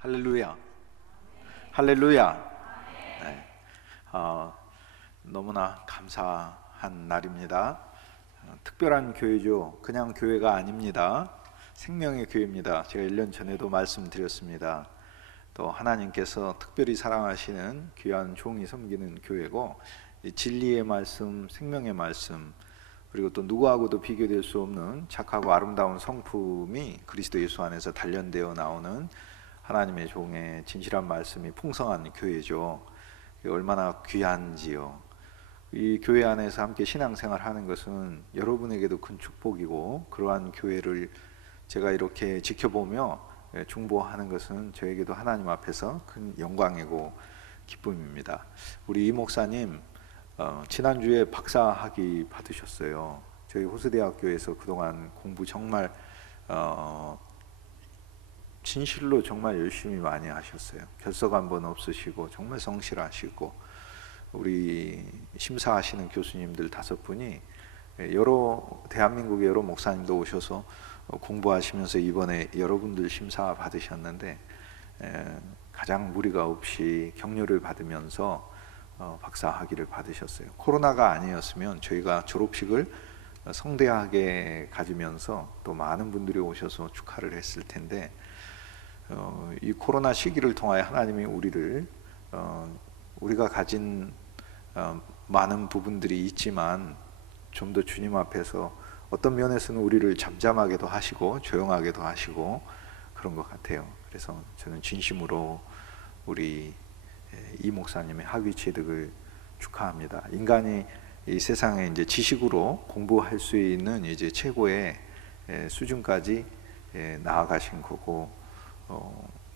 할렐루야. 할렐루야. 네. 너무나 감사한 날입니다. 특별한 교회죠. 그냥 교회가 아닙니다. 생명의 교회입니다. 제가 1년 전에도 말씀드렸습니다. 또 하나님께서 특별히 사랑하시는 귀한 종이 섬기는 교회고, 이 진리의 말씀, 생명의 말씀, 그리고 또 누구하고도 비교될 수 없는 착하고 아름다운 성품이 그리스도 예수 안에서 단련되어 나오는 하나님의 종의 진실한 말씀이 풍성한 교회죠. 얼마나 귀한지요. 이 교회 안에서 함께 신앙생활 하는 것은 여러분에게도 큰 축복이고, 그러한 교회를 제가 이렇게 지켜보며 중보하는 것은 저에게도 하나님 앞에서 큰 영광이고 기쁨입니다. 우리 이 목사님 지난주에 박사학위 받으셨어요. 저희 호수대학교에서 그동안 공부 정말 진실로 정말 열심히 많이 하셨어요. 결석 한 번 없으시고 정말 성실하시고, 우리 심사하시는 교수님들 5분이 대한민국의 여러 목사님도 오셔서 공부하시면서 이번에 여러분들 심사 받으셨는데, 가장 무리가 없이 격려를 받으면서 박사 학위를 받으셨어요. 코로나가 아니었으면 저희가 졸업식을 성대하게 가지면서 또 많은 분들이 오셔서 축하를 했을 텐데, 이 코로나 시기를 통하여 하나님이 우리가 가진 많은 부분들이 있지만 좀 더 주님 앞에서 어떤 면에서는 우리를 잠잠하게도 하시고 조용하게도 하시고 그런 것 같아요. 그래서 저는 진심으로 우리 이 목사님의 학위 취득을 축하합니다. 인간이 이 세상에 이제 지식으로 공부할 수 있는 이제 최고의 수준까지 나아가신 거고,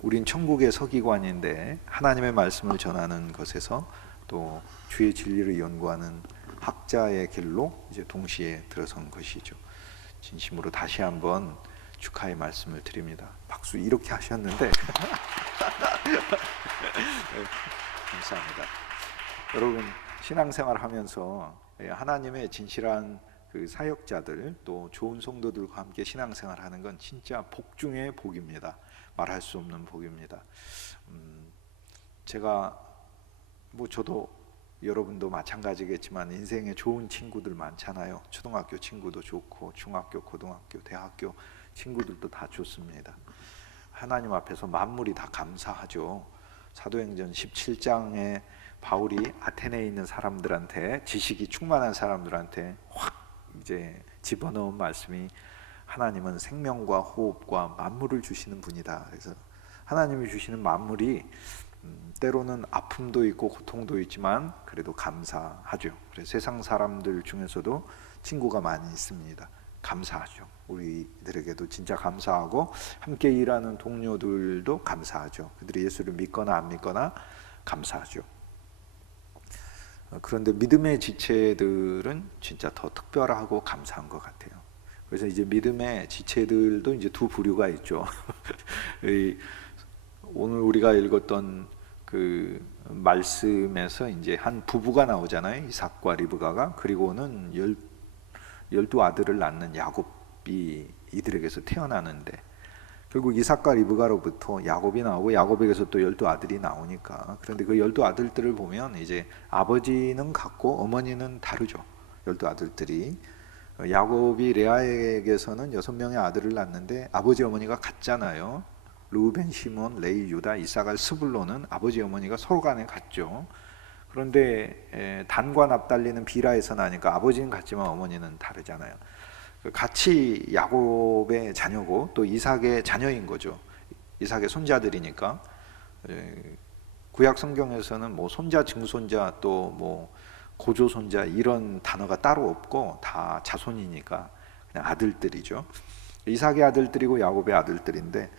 우린 천국의 서기관인데 하나님의 말씀을 전하는 것에서 또 주의 진리를 연구하는 학자의 길로 이제 동시에 들어선 것이죠. 진심으로 다시 한번 축하의 말씀을 드립니다. 박수 이렇게 하셨는데 감사합니다. 여러분, 신앙생활 하면서 하나님의 진실한 그 사역자들, 또 좋은 성도들과 함께 신앙생활 하는 건 진짜 복 중의 복입니다. 말할 수 없는 복입니다. 제가 저도 여러분도 마찬가지겠지만 인생에 좋은 친구들 많잖아요. 초등학교 친구도 좋고 중학교, 고등학교, 대학교 친구들도 다 좋습니다. 하나님 앞에서 만물이 다 감사하죠. 사도행전 17장에 바울이 아테네에 있는 사람들한테, 지식이 충만한 사람들한테 확 이제 집어넣은 말씀이, 하나님은 생명과 호흡과 만물을 주시는 분이다. 그래서 하나님이 주시는 만물이 때로는 아픔도 있고 고통도 있지만 그래도 감사하죠. 그래서 세상 사람들 중에서도 친구가 많이 있습니다. 감사하죠. 우리들에게도 진짜 감사하고, 함께 일하는 동료들도 감사하죠. 그들이 예수를 믿거나 안 믿거나 감사하죠. 그런데 믿음의 지체들은 진짜 더 특별하고 감사한 것 같아요. 그래서 이제 믿음의 지체들도 이제 두 부류가 있죠. 오늘 우리가 읽었던 그 말씀에서 이제 한 부부가 나오잖아요. 이삭과 리브가가. 그리고는 12 아들을 낳는 야곱이 이들에게서 태어나는데, 결국 이삭과 리브가로부터 야곱이 나오고 야곱에게서 또 12 아들이 나오니까, 그런데 그 12 아들들을 보면 이제 아버지는 같고 어머니는 다르죠. 12 아들들이. 야곱이 레아에게서는 6명의 아들을 낳는데 아버지 어머니가 같잖아요. 루벤, 시몬, 레위, 유다, 이사갈, 스불론은 아버지 어머니가 서로 간에 같죠. 그런데 단과 납달리는 비라에서 나니까 아버지는 같지만 어머니는 다르잖아요. 같이 야곱의 자녀고 또 이삭의 자녀인 거죠. 이삭의 손자들이니까. 구약 성경에서는 손자, 증손자, 또 고조 손자 이런 단어가 따로 없고 다 자손이니까 그냥 아들들이죠. 이삭의 아들들이고 야곱의 아들들인데,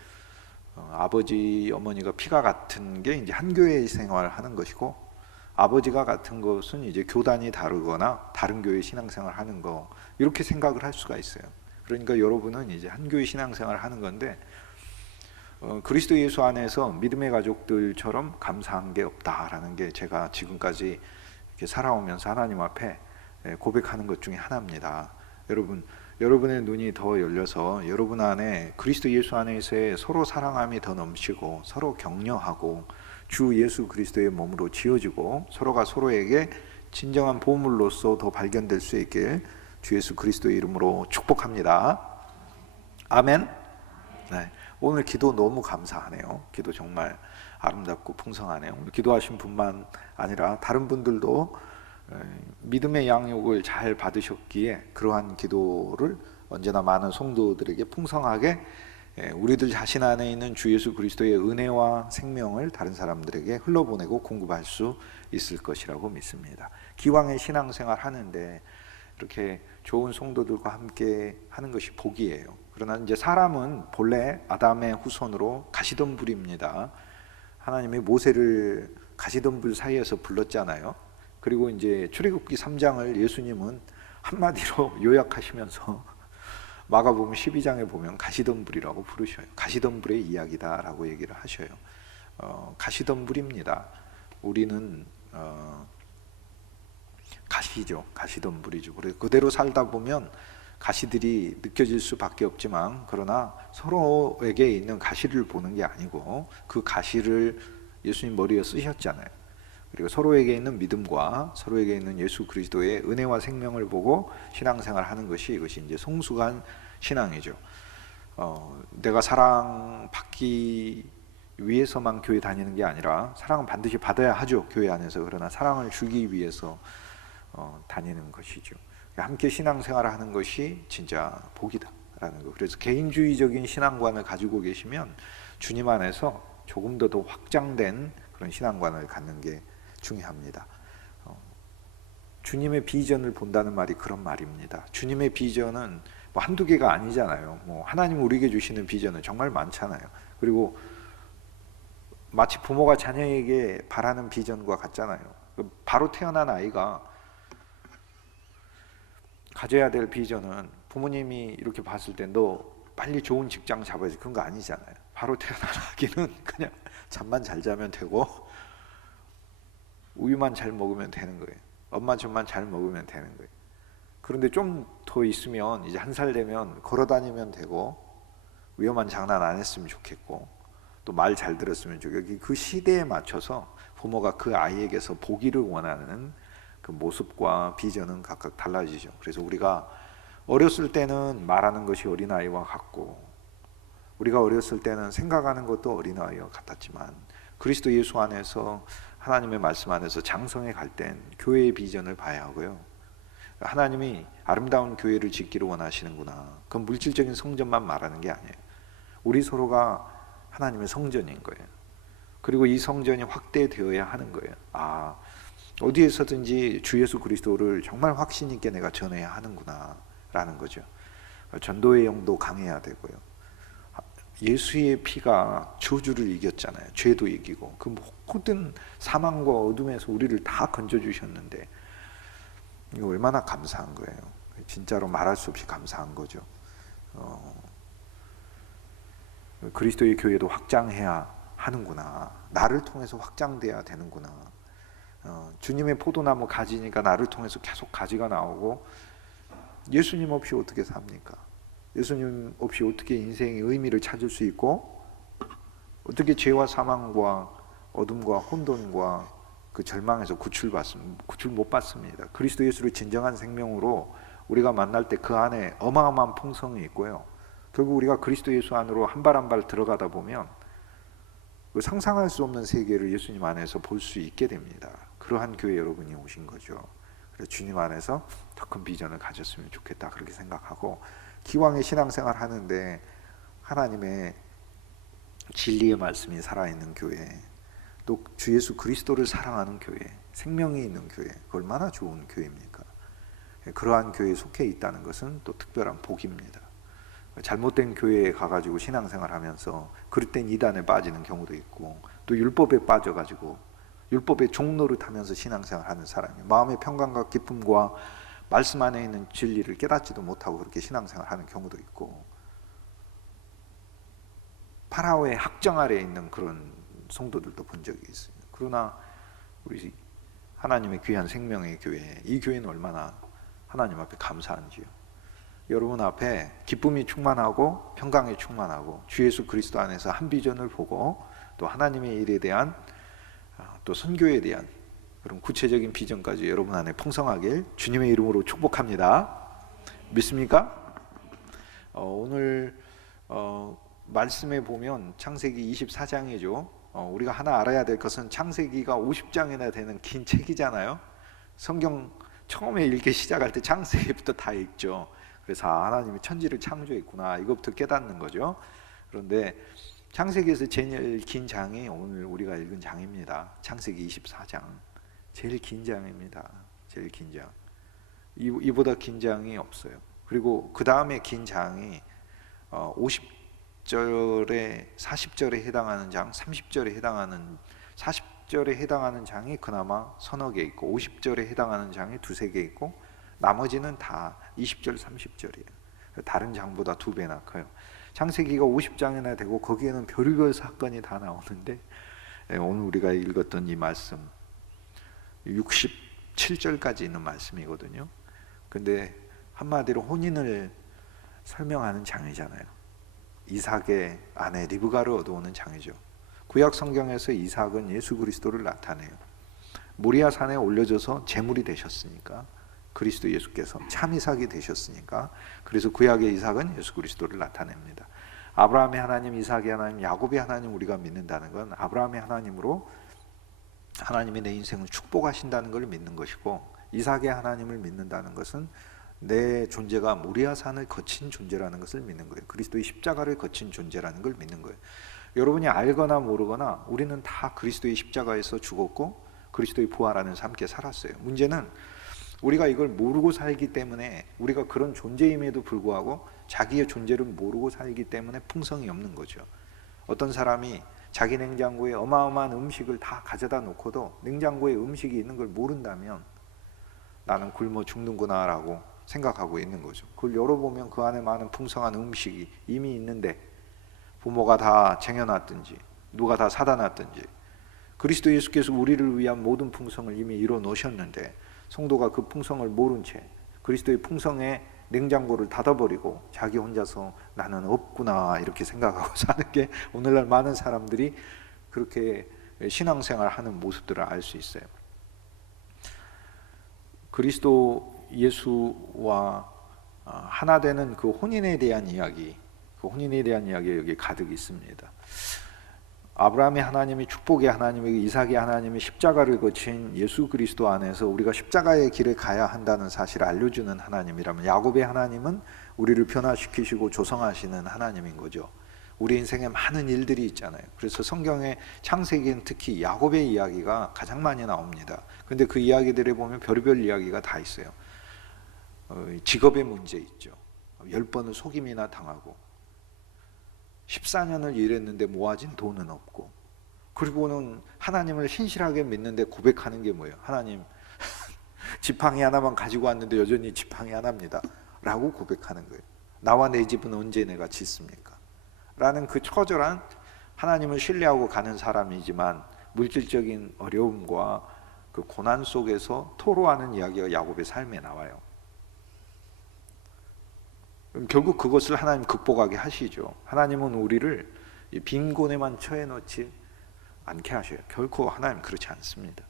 아버지 어머니가 피가 같은 게 이제 한 교회 생활하는 것이고, 아버지가 같은 것은 이제 교단이 다르거나 다른 교회 신앙생활 하는 거, 이렇게 생각을 할 수가 있어요. 그러니까 여러분은 이제 한 교회 신앙생활 하는 건데, 그리스도 예수 안에서 믿음의 가족들처럼 감사한 게 없다라는 게 제가 지금까지 이렇게 살아오면서 하나님 앞에 고백하는 것 중에 하나입니다. 여러분 여러분의 눈이 더 열려서 여러분 안에 그리스도 예수 안에서의 서로 사랑함이 더 넘치고 서로 격려하고 주 예수 그리스도의 몸으로 지어지고 서로가 서로에게 진정한 보물로서 더 발견될 수 있길 주 예수 그리스도의 이름으로 축복합니다. 아멘. 네, 오늘 기도 너무 감사하네요. 기도 정말 아름답고 풍성하네요. 오늘 기도하신 분만 아니라 다른 분들도 믿음의 양육을 잘 받으셨기에 그러한 기도를 언제나 많은 성도들에게 풍성하게 우리들 자신 안에 있는 주 예수 그리스도의 은혜와 생명을 다른 사람들에게 흘러보내고 공급할 수 있을 것이라고 믿습니다. 기왕에 신앙생활 하는데 이렇게 좋은 성도들과 함께 하는 것이 복이에요. 그러나 이제 사람은 본래 아담의 후손으로 가시덤불입니다. 하나님이 모세를 가시덤불 사이에서 불렀잖아요. 그리고 이제 출애굽기 3장을 예수님은 한마디로 요약하시면서 마가복음 12장에 보면 가시덤불이라고 부르셔요. 가시덤불의 이야기다라고 얘기를 하셔요. 가시덤불입니다. 우리는 가시죠. 가시덤불이죠. 그래서 그대로 살다 보면 가시들이 느껴질 수밖에 없지만 그러나 서로에게 있는 가시를 보는 게 아니고 그 가시를 예수님 머리에 쓰셨잖아요. 그리고 서로에게 있는 믿음과 서로에게 있는 예수 그리스도의 은혜와 생명을 보고 신앙생활 하는 것이 이것이 이제 성숙한 신앙이죠. 내가 사랑받기 위해서만 교회 다니는 게 아니라 사랑은 반드시 받아야 하죠. 교회 안에서. 그러나 사랑을 주기 위해서 다니는 것이죠. 함께 신앙생활을 하는 것이 진짜 복이다라는 거. 그래서 개인주의적인 신앙관을 가지고 계시면 주님 안에서 조금 더 확장된 그런 신앙관을 갖는 게 중요합니다. 주님의 비전을 본다는 말이 그런 말입니다. 주님의 비전은 뭐 한두 개가 아니잖아요. 뭐 하나님 우리에게 주시는 비전은 정말 많잖아요. 그리고 마치 부모가 자녀에게 바라는 비전과 같잖아요. 바로 태어난 아이가 가져야 될 비전은 부모님이 이렇게 봤을 때 너 빨리 좋은 직장 잡아야지 그런 거 아니잖아요. 바로 태어난 아기는 그냥 잠만 잘 자면 되고 우유만 잘 먹으면 되는 거예요. 엄마 젖만 잘 먹으면 되는 거예요. 그런데 좀 더 있으면 이제 1살 되면 걸어 다니면 되고 위험한 장난 안 했으면 좋겠고 또 말 잘 들었으면 좋겠고 그 시대에 맞춰서 부모가 그 아이에게서 보기를 원하는 그 모습과 비전은 각각 달라지죠. 그래서 우리가 어렸을 때는 말하는 것이 어린아이와 같고 우리가 어렸을 때는 생각하는 것도 어린아이와 같았지만 그리스도 예수 안에서 하나님의 말씀 안에서 장성해 갈 땐 교회의 비전을 봐야 하고요. 하나님이 아름다운 교회를 짓기를 원하시는구나. 그건 물질적인 성전만 말하는 게 아니에요. 우리 서로가 하나님의 성전인 거예요. 그리고 이 성전이 확대되어야 하는 거예요. 어디에서든지 주 예수 그리스도를 정말 확신 있게 내가 전해야 하는구나 라는 거죠. 전도의 영도 강해야 되고요. 예수의 피가 저주를 이겼잖아요. 죄도 이기고 그 모든 사망과 어둠에서 우리를 다 건져주셨는데 이거 얼마나 감사한 거예요. 진짜로 말할 수 없이 감사한 거죠. 그리스도의 교회도 확장해야 하는구나. 나를 통해서 확장돼야 되는구나. 주님의 포도나무 가지니까 나를 통해서 계속 가지가 나오고 예수님 없이 어떻게 삽니까? 예수님 없이 어떻게 인생의 의미를 찾을 수 있고 어떻게 죄와 사망과 어둠과 혼돈과 그 절망에서 구출 못 받습니다. 그리스도 예수를 진정한 생명으로 우리가 만날 때 그 안에 어마어마한 풍성이 있고요. 결국 우리가 그리스도 예수 안으로 한 발 한 발 들어가다 보면 그 상상할 수 없는 세계를 예수님 안에서 볼 수 있게 됩니다. 그러한 교회 여러분이 오신 거죠. 그래서 주님 안에서 더 큰 비전을 가졌으면 좋겠다 그렇게 생각하고 기왕에 신앙생활 하는데 하나님의 진리의 말씀이 살아있는 교회 또 주 예수 그리스도를 사랑하는 교회 생명이 있는 교회 얼마나 좋은 교회입니까? 그러한 교회에 속해 있다는 것은 또 특별한 복입니다. 잘못된 교회에 가가지고 신앙생활하면서 그럴 땐 이단에 빠지는 경우도 있고 또 율법에 빠져가지고 율법의 종노릇하면서 신앙생활하는 사람이 마음의 평강과 기쁨과 말씀 안에 있는 진리를 깨닫지도 못하고 그렇게 신앙생활하는 경우도 있고 파라오의 학정 아래에 있는 그런 성도들도 본 적이 있어요. 그러나 우리 하나님의 귀한 생명의 교회 이 교회는 얼마나 하나님 앞에 감사한지요. 여러분 앞에 기쁨이 충만하고 평강이 충만하고 주 예수 그리스도 안에서 한 비전을 보고 또 하나님의 일에 대한 또 선교에 대한 그런 구체적인 비전까지 여러분 안에 풍성하길 주님의 이름으로 축복합니다. 믿습니까? 오늘 말씀에 보면 창세기 24장이죠. 우리가 하나 알아야 될 것은 창세기가 50장이나 되는 긴 책이잖아요. 성경 처음에 읽기 시작할 때 창세기부터 다 읽죠. 그래서 하나님이 천지를 창조했구나 이것부터 깨닫는 거죠. 그런데 창세기에서 제일 긴 장이 오늘 우리가 읽은 장입니다. 창세기 24장 제일 긴 장입니다. 제일 긴 장. 이보다 긴 장이 없어요. 그리고 그 다음에 긴 장이 50절에 40절에 해당하는 장, 30절에 해당하는 40절에 해당하는 장이 그나마 서너 개 있고 50절에 해당하는 장이 두세 개 있고 나머지는 다 20절, 30절이에요. 다른 장보다 2배나 커요. 창세기가 50장이나 되고 거기에는 별의별 사건이 다 나오는데 오늘 우리가 읽었던 이 말씀 67절까지 있는 말씀이거든요. 근데 한마디로 혼인을 설명하는 장이잖아요. 이삭의 아내 리브가를 얻어오는 장이죠. 구약 성경에서 이삭은 예수 그리스도를 나타내요. 모리아 산에 올려져서 제물이 되셨으니까 그리스도 예수께서 참 이삭이 되셨으니까 그래서 구약의 이삭은 예수 그리스도를 나타냅니다. 아브라함의 하나님, 이삭의 하나님, 야곱의 하나님 우리가 믿는다는 건 아브라함의 하나님으로 하나님이 내 인생을 축복하신다는 걸 믿는 것이고 이삭의 하나님을 믿는다는 것은 내 존재가 모리아 산을 거친 존재라는 것을 믿는 거예요. 그리스도의 십자가를 거친 존재라는 걸 믿는 거예요. 여러분이 알거나 모르거나 우리는 다 그리스도의 십자가에서 죽었고 그리스도의 부활하면서 함께 살았어요. 문제는 우리가 이걸 모르고 살기 때문에 우리가 그런 존재임에도 불구하고 자기의 존재를 모르고 살기 때문에 풍성이 없는 거죠. 어떤 사람이 자기 냉장고에 어마어마한 음식을 다 가져다 놓고도 냉장고에 음식이 있는 걸 모른다면 나는 굶어 죽는구나 라고 생각하고 있는 거죠. 그걸 열어보면 그 안에 많은 풍성한 음식이 이미 있는데 부모가 다 쟁여놨든지 누가 다 사다 놨든지 그리스도 예수께서 우리를 위한 모든 풍성을 이미 이뤄 놓으셨는데 성도가 그 풍성을 모른 채 그리스도의 풍성에 냉장고를 닫아버리고 자기 혼자서 나는 없구나 이렇게 생각하고 사는 게 오늘날 많은 사람들이 그렇게 신앙생활 하는 모습들을 알 수 있어요. 그리스도 예수와 하나 되는 그 혼인에 대한 이야기, 그 혼인에 대한 이야기가 여기 가득 있습니다. 아브라함의 하나님이 축복의 하나님이고 이삭의 하나님이 십자가를 거친 예수 그리스도 안에서 우리가 십자가의 길을 가야 한다는 사실을 알려주는 하나님이라면 야곱의 하나님은 우리를 변화시키시고 조성하시는 하나님인 거죠. 우리 인생에 많은 일들이 있잖아요. 그래서 성경의 창세기는 특히 야곱의 이야기가 가장 많이 나옵니다. 근데 그 이야기들에 보면 별의별 이야기가 다 있어요. 직업의 문제 있죠. 10번을 속임이나 당하고 14년을 일했는데 모아진 돈은 없고 그리고는 하나님을 신실하게 믿는데 고백하는 게 뭐예요? 하나님 지팡이 하나만 가지고 왔는데 여전히 지팡이 하나입니다 라고 고백하는 거예요. 나와 내 집은 언제 내가 짓습니까? 라는 그 처절한 하나님을 신뢰하고 가는 사람이지만 물질적인 어려움과 그 고난 속에서 토로하는 이야기가 야곱의 삶에 나와요. 결국 그것을 하나님 극복하게 하시죠. 하나님은 우리를 빈곤에만 처해 놓지 않게 하셔요. 결코 하나님 그렇지 않습니다.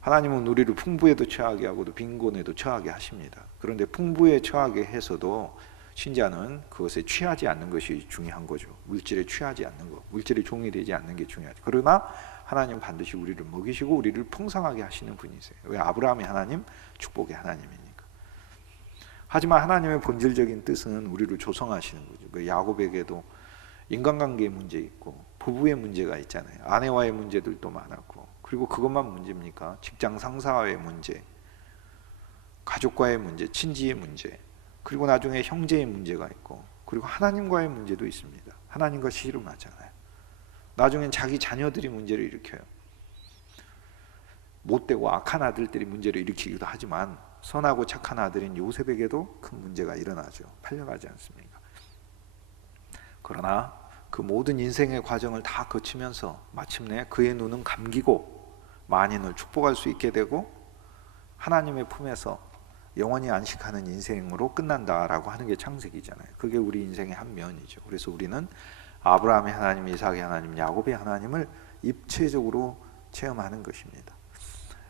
하나님은 우리를 풍부에도 처하게 하고 또 빈곤에도 처하게 하십니다. 그런데 풍부에 처하게 해서도 신자는 그것에 취하지 않는 것이 중요한 거죠. 물질에 취하지 않는 것, 물질에 종이 되지 않는 게 중요하죠. 그러나 하나님 반드시 우리를 먹이시고 우리를 풍성하게 하시는 분이세요. 왜? 아브라함의 하나님, 축복의 하나님이니까. 하지만 하나님의 본질적인 뜻은 우리를 조성하시는 거죠. 그 야곱에게도 인간관계의 문제 있고 부부의 문제가 있잖아요. 아내와의 문제들도 많았고 그리고 그것만 문제입니까? 직장 상사와의 문제, 가족과의 문제, 친지의 문제, 그리고 나중에 형제의 문제가 있고 그리고 하나님과의 문제도 있습니다. 하나님과 씨름하잖아요. 나중엔 자기 자녀들이 문제를 일으켜요. 못되고 악한 아들들이 문제를 일으키기도 하지만 선하고 착한 아들인 요셉에게도 큰 문제가 일어나죠. 팔려가지 않습니까? 그러나 그 모든 인생의 과정을 다 거치면서 마침내 그의 눈은 감기고 만인을 축복할 수 있게 되고 하나님의 품에서 영원히 안식하는 인생으로 끝난다라고 하는 게 창세기잖아요. 그게 우리 인생의 한 면이죠. 그래서 우리는 아브라함의 하나님, 이삭의 하나님, 야곱의 하나님을 입체적으로 체험하는 것입니다.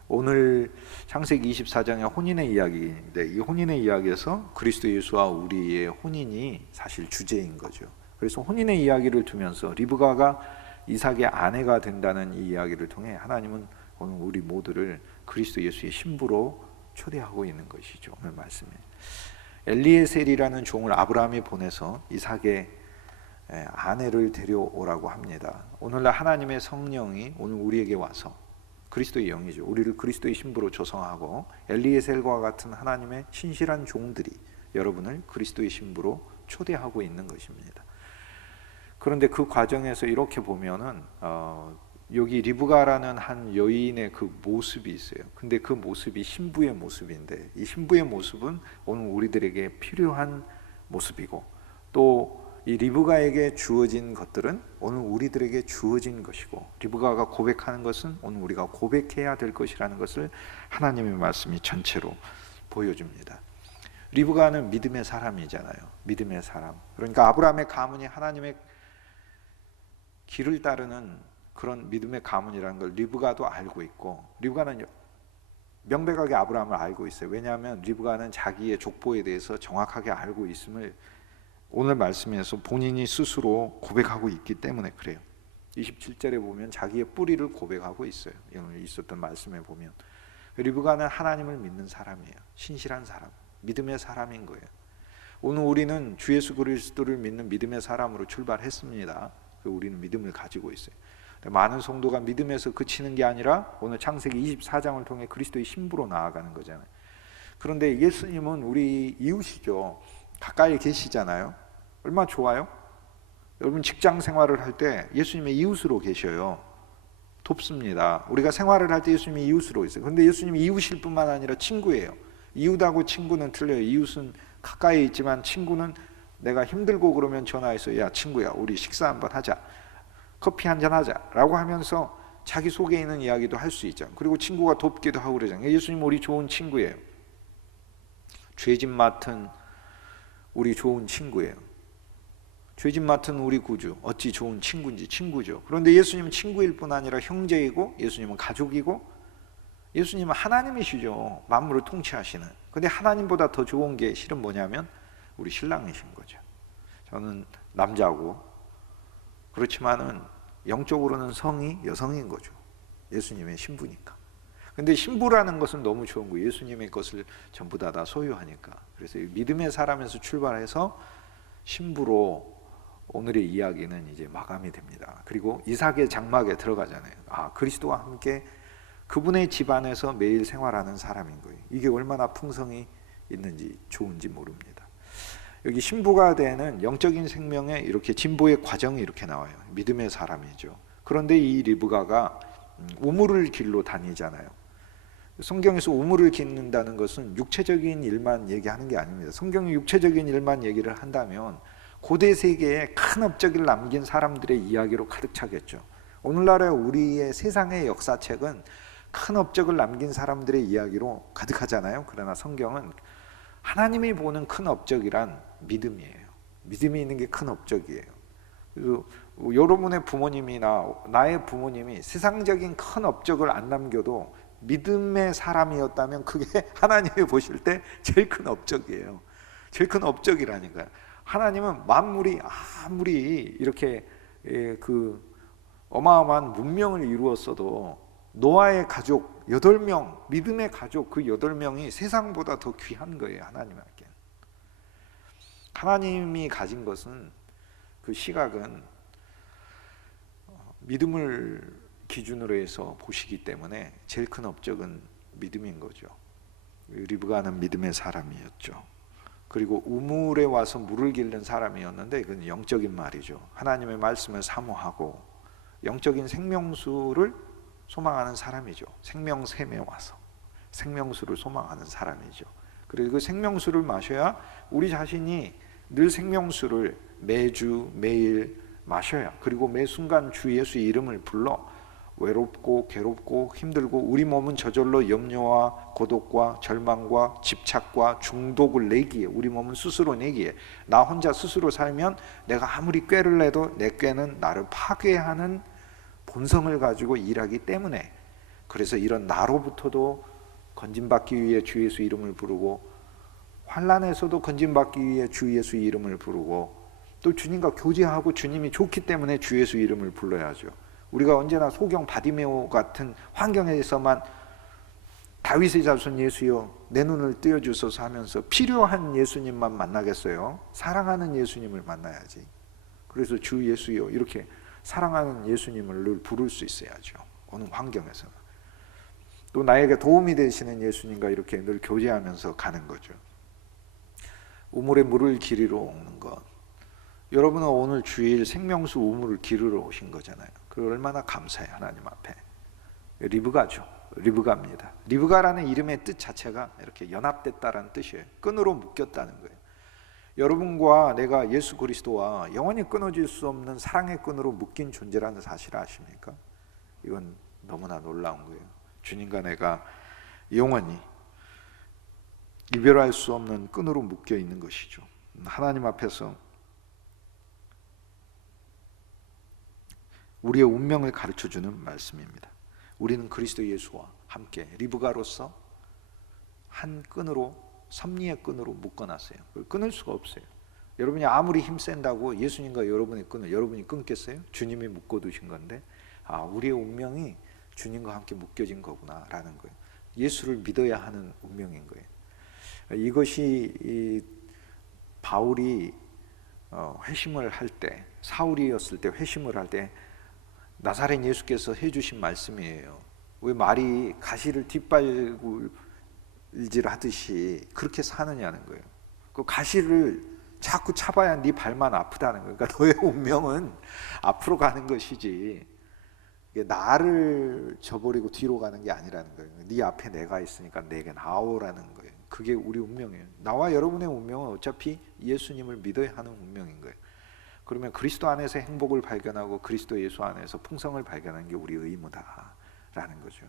오늘 창세기 24장의 혼인의 이야기인데, 이 혼인의 이야기에서 그리스도 예수와 우리의 혼인이 사실 주제인 거죠. 그래서 혼인의 이야기를 두면서 리브가가 이삭의 아내가 된다는 이 이야기를 통해 하나님은 오늘 우리 모두를 그리스도 예수의 신부로 초대하고 있는 것이죠. 오늘 말씀에 엘리에셀이라는 종을 아브라함이 보내서 이삭의 아내를 데려오라고 합니다. 오늘날 하나님의 성령이 오늘 우리에게 와서, 그리스도의 영이죠, 우리를 그리스도의 신부로 조성하고 엘리에셀과 같은 하나님의 신실한 종들이 여러분을 그리스도의 신부로 초대하고 있는 것입니다. 그런데 그 과정에서 이렇게 보면은 여기 리브가라는 한 여인의 그 모습이 있어요. 근데 그 모습이 신부의 모습인데, 이 신부의 모습은 오늘 우리들에게 필요한 모습이고, 또 이 리브가에게 주어진 것들은 오늘 우리들에게 주어진 것이고, 리브가가 고백하는 것은 오늘 우리가 고백해야 될 것이라는 것을 하나님의 말씀이 전체로 보여줍니다. 리브가는 믿음의 사람이잖아요. 믿음의 사람. 그러니까 아브라함의 가문이 하나님의 길을 따르는 그런 믿음의 가문이라는 걸 리브가도 알고 있고, 리브가는 명백하게 아브라함을 알고 있어요. 왜냐하면 리브가는 자기의 족보에 대해서 정확하게 알고 있음을 오늘 말씀에서 본인이 스스로 고백하고 있기 때문에 그래요. 27절에 보면 자기의 뿌리를 고백하고 있어요. 오늘 있었던 말씀에 보면 리브가는 하나님을 믿는 사람이에요. 신실한 사람, 믿음의 사람인 거예요. 오늘 우리는 주 예수 그리스도를 믿는 믿음의 사람으로 출발했습니다. 우리는 믿음을 가지고 있어요. 많은 성도가 믿음에서 그치는 게 아니라 오늘 창세기 24장을 통해 그리스도의 신부로 나아가는 거잖아요. 그런데 예수님은 우리 이웃이죠. 가까이 계시잖아요. 얼마나 좋아요? 여러분 직장 생활을 할 때 예수님의 이웃으로 계셔요. 돕습니다. 우리가 생활을 할 때 예수님이 이웃으로 있어요. 그런데 예수님이 이웃일 뿐만 아니라 친구예요. 이웃하고 친구는 틀려요. 이웃은 가까이 있지만 친구는 내가 힘들고 그러면 전화해서 야 친구야 우리 식사 한번 하자, 커피 한잔 하자 라고 하면서 자기 속에 있는 이야기도 할 수 있죠. 그리고 친구가 돕기도 하고 그러잖아요. 예수님 우리 좋은 친구예요. 죄짐 맡은 우리 좋은 친구예요. 죄짐 맡은 우리 구주, 어찌 좋은 친구인지 친구죠. 그런데 예수님은 친구일 뿐 아니라 형제이고, 예수님은 가족이고, 예수님은 하나님이시죠. 만물을 통치하시는. 근데 하나님보다 더 좋은 게 실은 뭐냐면 우리 신랑이신 거죠. 저는 남자고, 그렇지만은 영적으로는 성이 여성인 거죠. 예수님의 신부니까. 근데 신부라는 것은 너무 좋은 거예요. 예수님의 것을 전부 다 소유하니까. 그래서 믿음의 사람에서 출발해서 신부로 오늘의 이야기는 이제 마감이 됩니다. 그리고 이삭의 장막에 들어가잖아요. 그리스도와 함께 그분의 집안에서 매일 생활하는 사람인 거예요. 이게 얼마나 풍성이 있는지 좋은지 모릅니다. 여기 신부가 되는 영적인 생명에 이렇게 진보의 과정이 이렇게 나와요. 믿음의 사람이죠. 그런데 이 리브가가 우물을 길로 다니잖아요. 성경에서 우물을 깃는다는 것은 육체적인 일만 얘기하는 게 아닙니다. 성경이 육체적인 일만 얘기를 한다면 고대 세계에 큰 업적을 남긴 사람들의 이야기로 가득 차겠죠. 오늘날의 우리의 세상의 역사책은 큰 업적을 남긴 사람들의 이야기로 가득하잖아요. 그러나 성경은 하나님이 보는 큰 업적이란 믿음이에요. 믿음이 있는 게 큰 업적이에요. 그래서 여러분의 부모님이나 나의 부모님이 세상적인 큰 업적을 안 남겨도 믿음의 사람이었다면 그게 하나님이 보실 때 제일 큰 업적이에요. 제일 큰 업적이라니까요. 하나님은 만물이 아무리 이렇게 그 어마어마한 문명을 이루었어도 노아의 가족 8명, 믿음의 가족 그 8명이 세상보다 더 귀한 거예요. 하나님에게. 하나님이 가진 것은, 그 시각은 믿음을 기준으로 해서 보시기 때문에 제일 큰 업적은 믿음인 거죠. 리브가는 믿음의 사람이었죠. 그리고 우물에 와서 물을 길는 사람이었는데 그건 영적인 말이죠. 하나님의 말씀을 사모하고 영적인 생명수를 소망하는 사람이죠. 생명샘에 와서 생명수를 소망하는 사람이죠. 그리고 그 생명수를 마셔야 우리 자신이 늘 생명수를 매주 매일 마셔야, 그리고 매 순간 주 예수의 이름을 불러 외롭고 괴롭고 힘들고 우리 몸은 저절로 염려와 고독과 절망과 집착과 중독을 내기에 우리 몸은 스스로 내기에 나 혼자 스스로 살면 내가 아무리 꾀를 내도 내 꾀는 나를 파괴하는 본성을 가지고 일하기 때문에 그래서 이런 나로부터도 건진받기 위해 주 예수 이름을 부르고 환난에서도 건진받기 위해 주 예수 이름을 부르고 또 주님과 교제하고 주님이 좋기 때문에 주 예수 이름을 불러야죠. 우리가 언제나 소경 바디메오 같은 환경에서만 다윗의 자손 예수여 내 눈을 띄어주소서 하면서 필요한 예수님만 만나겠어요? 사랑하는 예수님을 만나야지. 그래서 주 예수여 이렇게 사랑하는 예수님을 늘 부를 수 있어야죠. 어느 환경에서는. 또 나에게 도움이 되시는 예수님과 이렇게 늘 교제하면서 가는 거죠. 우물에 물을 기르러 오는 것. 여러분은 오늘 주일 생명수 우물을 기르러 오신 거잖아요. 그 얼마나 감사해 하나님 앞에. 리브가죠. 리브가입니다. 리브가라는 이름의 뜻 자체가 이렇게 연합됐다라는 뜻이에요. 끈으로 묶였다는 거예요. 여러분과 내가 예수 그리스도와 영원히 끊어질 수 없는 사랑의 끈으로 묶인 존재라는 사실을 아십니까? 이건 너무나 놀라운 거예요. 주님과 내가 영원히 이별할 수 없는 끈으로 묶여 있는 것이죠. 하나님 앞에서 우리의 운명을 가르쳐주는 말씀입니다. 우리는 그리스도 예수와 함께 리브가로서 한 끈으로 섭리의 끈으로 묶어놨어요. 그걸 끊을 수가 없어요. 여러분이 아무리 힘센다고 예수님과 여러분의 끈을 여러분이 끊겠어요? 주님이 묶어두신 건데 우리의 운명이 주님과 함께 묶여진 거구나 라는 거예요. 예수를 믿어야 하는 운명인 거예요. 이것이 바울이 회심을 할 때 사울이었을 때 회심을 할 때 나사렛 예수께서 해주신 말씀이에요. 왜 말이 가시를 뒷발질하듯이 그렇게 사느냐는 거예요. 그 가시를 자꾸 차봐야 네 발만 아프다는 거예요. 그러니까 너의 운명은 앞으로 가는 것이지 나를 저버리고 뒤로 가는 게 아니라는 거예요. 네 앞에 내가 있으니까 내게 나오라는 거예요. 그게 우리 운명이에요. 나와 여러분의 운명은 어차피 예수님을 믿어야 하는 운명인 거예요. 그러면 그리스도 안에서 행복을 발견하고 그리스도 예수 안에서 풍성을 발견하는 게 우리의 의무다라는 거죠.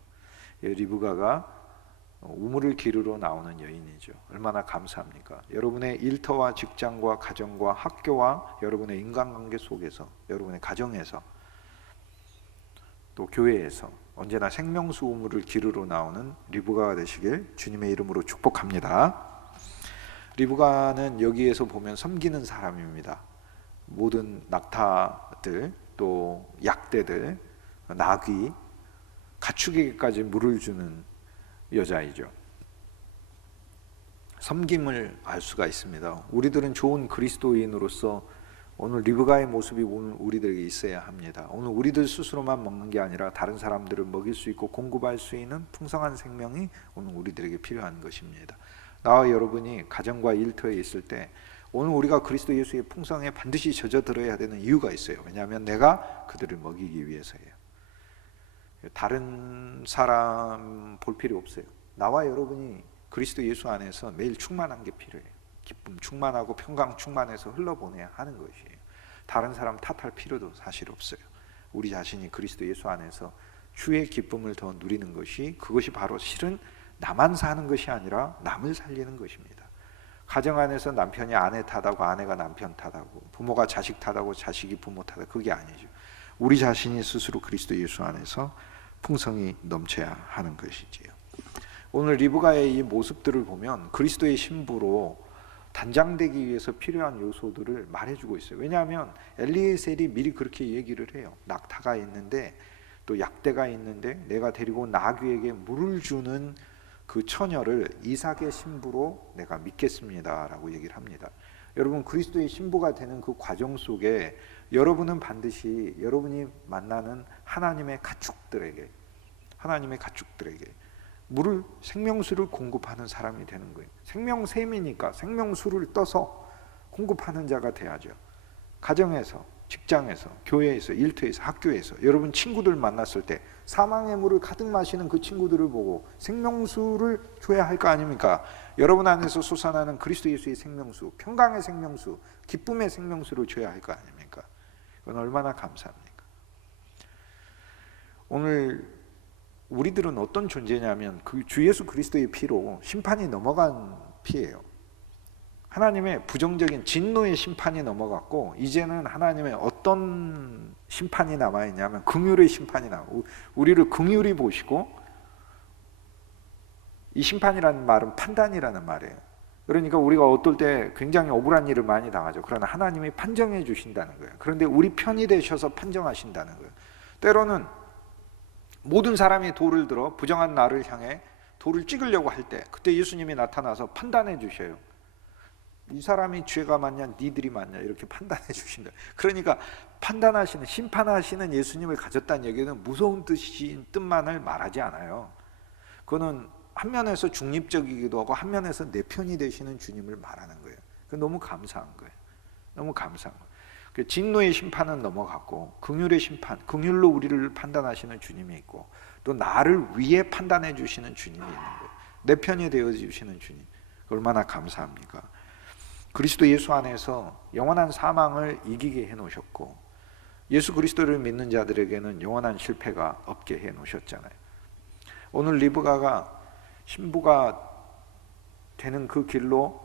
리브가가 우물을 기르러 나오는 여인이죠. 얼마나 감사합니까? 여러분의 일터와 직장과 가정과 학교와 여러분의 인간관계 속에서 여러분의 가정에서 또 교회에서 언제나 생명수 우물을 기르러 나오는 리브가가 되시길 주님의 이름으로 축복합니다. 리브가는 여기에서 보면 섬기는 사람입니다. 모든 낙타들 또 약대들 나귀 가축에게까지 물을 주는 여자이죠. 섬김을 알 수가 있습니다. 우리들은 좋은 그리스도인으로서 오늘 리브가의 모습이 오늘 우리들에게 있어야 합니다. 오늘 우리들 스스로만 먹는 게 아니라 다른 사람들을 먹일 수 있고 공급할 수 있는 풍성한 생명이 오늘 우리들에게 필요한 것입니다. 나와 여러분이 가정과 일터에 있을 때 오늘 우리가 그리스도 예수의 풍성에 반드시 젖어들어야 되는 이유가 있어요. 왜냐하면 내가 그들을 먹이기 위해서예요. 다른 사람 볼 필요 없어요. 나와 여러분이 그리스도 예수 안에서 매일 충만한 게 필요해요. 기쁨 충만하고 평강 충만해서 흘러보내야 하는 것이에요. 다른 사람 탓할 필요도 사실 없어요. 우리 자신이 그리스도 예수 안에서 주의 기쁨을 더 누리는 것이 그것이 바로 실은 나만 사는 것이 아니라 남을 살리는 것입니다. 가정 안에서 남편이 아내 탓하고 아내가 남편 탓하고 부모가 자식 탓하고 자식이 부모 탓하고 그게 아니죠. 우리 자신이 스스로 그리스도 예수 안에서 풍성이 넘쳐야 하는 것이지요. 오늘 리브가의 이 모습들을 보면 그리스도의 신부로 단장되기 위해서 필요한 요소들을 말해주고 있어요. 왜냐하면 엘리에셀이 미리 그렇게 얘기를 해요. 낙타가 있는데 또 약대가 있는데 내가 데리고 나귀에게 물을 주는 그 처녀를 이삭의 신부로 내가 믿겠습니다 라고 얘기를 합니다. 여러분 그리스도의 신부가 되는 그 과정 속에 여러분은 반드시 여러분이 만나는 하나님의 가축들에게 물을 생명수를 공급하는 사람이 되는 거예요. 생명샘이니까 생명수를 떠서 공급하는 자가 돼야죠. 가정에서, 직장에서, 교회에서, 일터에서, 학교에서 여러분 친구들 만났을 때 사망의 물을 가득 마시는 그 친구들을 보고 생명수를 줘야 할 거 아닙니까? 여러분 안에서 솟아나는 그리스도 예수의 생명수, 평강의 생명수, 기쁨의 생명수를 줘야 할 거 아닙니까? 이건 얼마나 감사합니까? 오늘 우리들은 어떤 존재냐면 그 주 예수 그리스도의 피로 심판이 넘어간 피예요. 하나님의 부정적인 진노의 심판이 넘어갔고 이제는 하나님의 어떤 심판이 남아있냐면 긍휼의 심판이 우리를 긍휼히 보시고, 이 심판이라는 말은 판단이라는 말이에요. 그러니까 우리가 어떨 때 굉장히 억울한 일을 많이 당하죠. 그러나 하나님이 판정해 주신다는 거예요. 그런데 우리 편이 되셔서 판정하신다는 거예요. 때로는 모든 사람이 돌을 들어 부정한 나를 향해 돌을 찍으려고 할 때 그때 예수님이 나타나서 판단해 주셔요. 이 사람이 죄가 많냐 니들이 많냐 이렇게 판단해 주신다. 그러니까 판단하시는, 심판하시는 예수님을 가졌다는 얘기는 무서운 뜻만을 말하지 않아요. 그거는 한 면에서 중립적이기도 하고 한 면에서 내 편이 되시는 주님을 말하는 거예요. 그 너무 감사한 거예요. 너무 감사한 거예요. 진노의 심판은 넘어갔고 긍휼의 심판, 긍휼로 우리를 판단하시는 주님이 있고 또 나를 위해 판단해 주시는 주님이 있는 거예요. 내 편이 되어 주시는 주님, 얼마나 감사합니까? 그리스도 예수 안에서 영원한 사망을 이기게 해놓으셨고 예수 그리스도를 믿는 자들에게는 영원한 실패가 없게 해놓으셨잖아요. 오늘 리브가가 신부가 되는 그 길로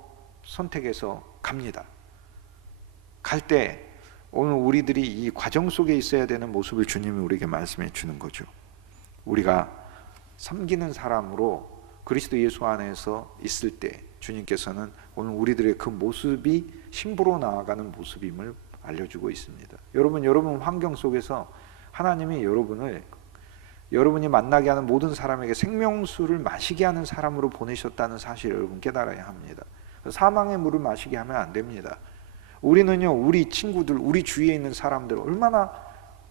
선택해서 갑니다. 갈 때 오늘 우리들이 이 과정 속에 있어야 되는 모습을 주님이 우리에게 말씀해 주는 거죠. 우리가 섬기는 사람으로 그리스도 예수 안에서 있을 때 주님께서는 오늘 우리들의 그 모습이 신부로 나아가는 모습임을 알려주고 있습니다. 여러분 환경 속에서 하나님이 여러분이 만나게 하는 모든 사람에게 생명수를 마시게 하는 사람으로 보내셨다는 사실을 여러분 깨달아야 합니다. 사망의 물을 마시게 하면 안 됩니다. 우리는요, 우리 친구들, 우리 주위에 있는 사람들 얼마나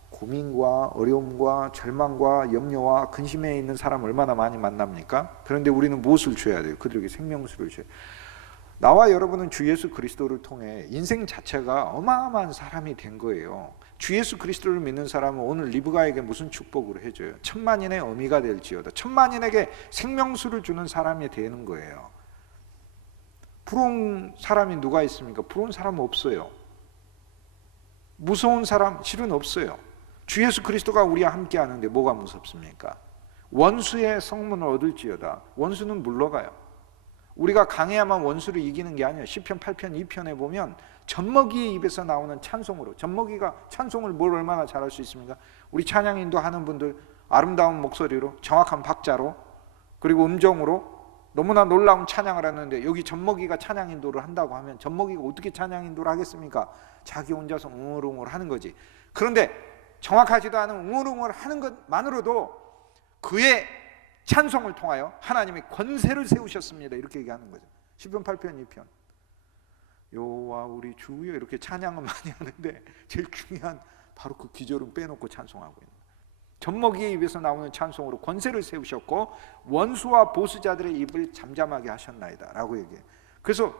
고민과 어려움과 절망과 염려와 근심에 있는 사람 얼마나 많이 만납니까? 그런데 우리는 무엇을 줘야 돼요? 그들에게 생명수를 줘야 돼요. 나와 여러분은 주 예수 그리스도를 통해 인생 자체가 어마어마한 사람이 된 거예요. 주 예수 그리스도를 믿는 사람은 오늘 리브가에게 무슨 축복을 해줘요? 천만인의 어미가 될지어다. 천만인에게 생명수를 주는 사람이 되는 거예요. 부러운 사람이 누가 있습니까? 부러운 사람 없어요. 무서운 사람 실은 없어요. 주 예수 그리스도가 우리와 함께 하는데 뭐가 무섭습니까? 원수의 성문을 얻을지어다. 원수는 물러가요. 우리가 강해야만 원수를 이기는 게 아니에요. 시편 8편 2편에 보면 젖먹이의 입에서 나오는 찬송으로, 젖먹이가 찬송을 뭘 얼마나 잘할 수 있습니까? 우리 찬양 인도하는 분들 아름다운 목소리로, 정확한 박자로, 그리고 음정으로 너무나 놀라운 찬양을 하는데 여기 젖먹이가 찬양 인도를 한다고 하면 젖먹이가 어떻게 찬양 인도를 하겠습니까? 자기 혼자서 웅얼웅얼 하는 거지. 그런데 정확하지도 않은 웅얼웅얼 하는 것만으로도 그의 찬송을 통하여 하나님이 권세를 세우셨습니다. 이렇게 얘기하는 거죠. 시편 8편 2편. 여호와 우리 주여 이렇게 찬양은 많이 하는데 제일 중요한 바로 그 기절은 빼놓고 찬송하고 있는 거예요. 젖먹이의 입에서 나오는 찬송으로 권세를 세우셨고 원수와 보수자들의 입을 잠잠하게 하셨나이다 라고 얘기해요. 그래서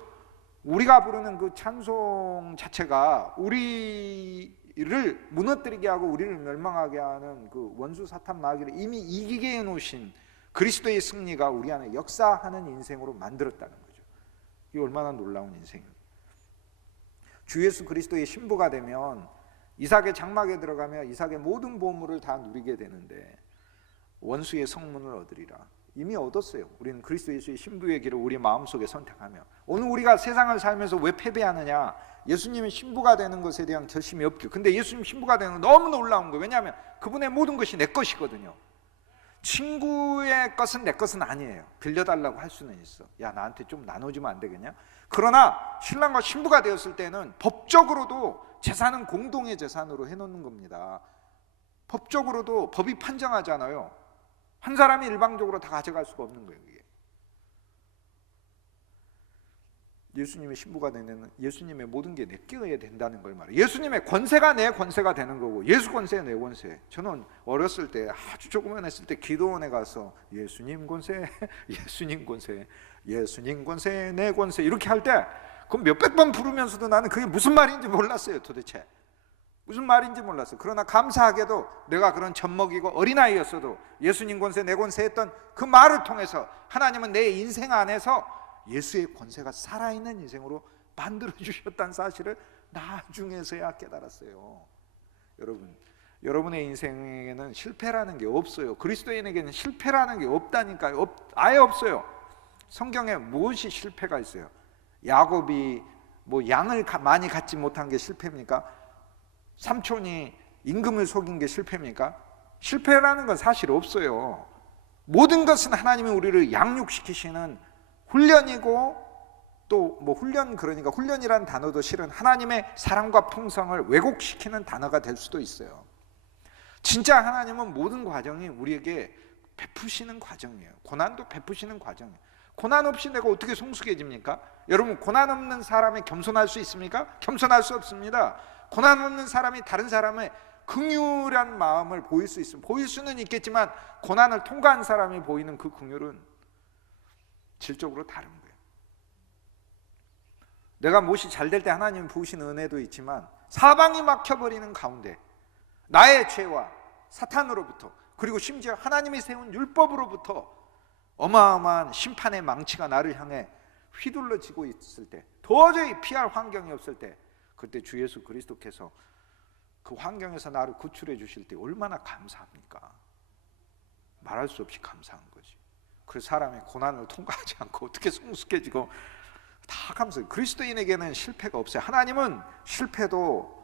우리가 부르는 그 찬송 자체가 우리를 무너뜨리게 하고 우리를 멸망하게 하는 그 원수 사탄 마귀를 이미 이기게 해놓으신 그리스도의 승리가 우리 안에 역사하는 인생으로 만들었다는 거죠. 이게 얼마나 놀라운 인생입니까? 주 예수 그리스도의 신부가 되면 이삭의 장막에 들어가며 이삭의 모든 보물을 다 누리게 되는데 원수의 성문을 얻으리라. 이미 얻었어요. 우리는 그리스도 예수의 신부의 길을 우리 마음속에 선택하며 오늘 우리가 세상을 살면서 왜 패배하느냐? 예수님의 신부가 되는 것에 대한 결심이 없죠. 근데 예수님 신부가 되는 건 너무 놀라운 거예요. 왜냐하면 그분의 모든 것이 내 것이거든요. 친구의 것은 내 것은 아니에요. 빌려달라고 할 수는 있어. 야 나한테 좀 나눠주면 안 되겠냐? 그러나 신랑과 신부가 되었을 때는 법적으로도 재산은 공동의 재산으로 해놓는 겁니다. 법적으로도 법이 판정하잖아요. 한 사람이 일방적으로 다 가져갈 수가 없는 거예요. 이게. 예수님의 신부가 되는 예수님의 모든 게 내껴야 된다는 걸 말해요. 예수님의 권세가 내 권세가 되는 거고 예수 권세 내 권세. 저는 어렸을 때 아주 조그만했을 때 기도원에 가서 예수님 권세, 예수님 권세, 예수님 권세, 내 권세 이렇게 할 때 그럼 몇백 번 부르면서도 나는 그게 무슨 말인지 몰랐어요. 도대체 무슨 말인지 몰랐어요. 그러나 감사하게도 내가 그런 젖먹이고 어린아이였어도 예수님 권세 내 권세 했던 그 말을 통해서 하나님은 내 인생 안에서 예수의 권세가 살아있는 인생으로 만들어주셨다는 사실을 나중에서야 깨달았어요. 여러분 여러분의 인생에는 실패라는 게 없어요. 그리스도인에게는 실패라는 게 없다니까요. 아예 없어요. 성경에 무엇이 실패가 있어요? 야곱이 뭐 양을 많이 갖지 못한 게 실패입니까? 삼촌이 임금을 속인 게 실패입니까? 실패라는 건 사실 없어요. 모든 것은 하나님이 우리를 양육시키시는 훈련이고, 또 뭐 그러니까 훈련이라는 단어도 실은 하나님의 사랑과 풍성을 왜곡시키는 단어가 될 수도 있어요. 진짜 하나님은 모든 과정이 우리에게 베푸시는 과정이에요. 고난도 베푸시는 과정이에요. 고난 없이 내가 어떻게 성숙해집니까? 여러분, 고난 없는 사람이 겸손할 수 있습니까? 겸손할 수 없습니다. 고난 없는 사람이 다른 사람의 긍휼한 마음을 보일 수 있습니다. 보일 수는 있겠지만 고난을 통과한 사람이 보이는 그 긍휼은 질적으로 다른 거예요. 내가 무엇이 잘 될 때 하나님이 부으신 은혜도 있지만 사방이 막혀버리는 가운데 나의 죄와 사탄으로부터, 그리고 심지어 하나님이 세운 율법으로부터 어마어마한 심판의 망치가 나를 향해 휘둘러지고 있을 때, 도저히 피할 환경이 없을 때, 그때 주 예수 그리스도께서 그 환경에서 나를 구출해 주실 때 얼마나 감사합니까? 말할 수 없이 감사한 거지. 그래서 사람의 고난을 통과하지 않고 어떻게 성숙해지고, 다 감사해요. 그리스도인에게는 실패가 없어요. 하나님은 실패도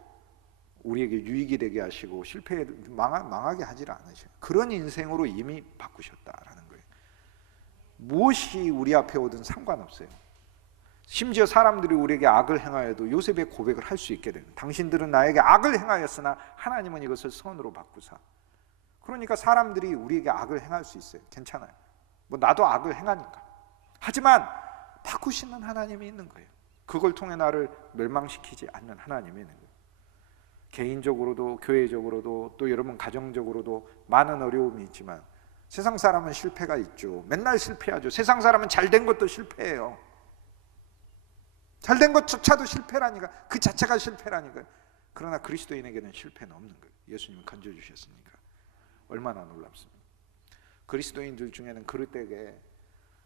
우리에게 유익이 되게 하시고 실패에 망하게 하지 않으셔요. 그런 인생으로 이미 바꾸셨다라는 거예요. 무엇이 우리 앞에 오든 상관없어요. 심지어 사람들이 우리에게 악을 행하여도 요셉의 고백을 할 수 있게 되는, 당신들은 나에게 악을 행하였으나 하나님은 이것을 선으로 바꾸사. 그러니까 사람들이 우리에게 악을 행할 수 있어요. 괜찮아요. 뭐 나도 악을 행하니까. 하지만 바꾸시는 하나님이 있는 거예요. 그걸 통해 나를 멸망시키지 않는 하나님이 있는 거예요. 개인적으로도 교회적으로도 또 여러분 가정적으로도 많은 어려움이 있지만 세상 사람은 실패가 있죠. 맨날 실패하죠. 세상 사람은 잘된 것도 실패해요. 잘된 것조차도 실패라니까. 그 자체가 실패라니까요. 그러나 그리스도인에게는 실패는 없는 거예요. 예수님은 건져주셨으니까. 얼마나 놀랍습니까? 그리스도인들 중에는 그릇되게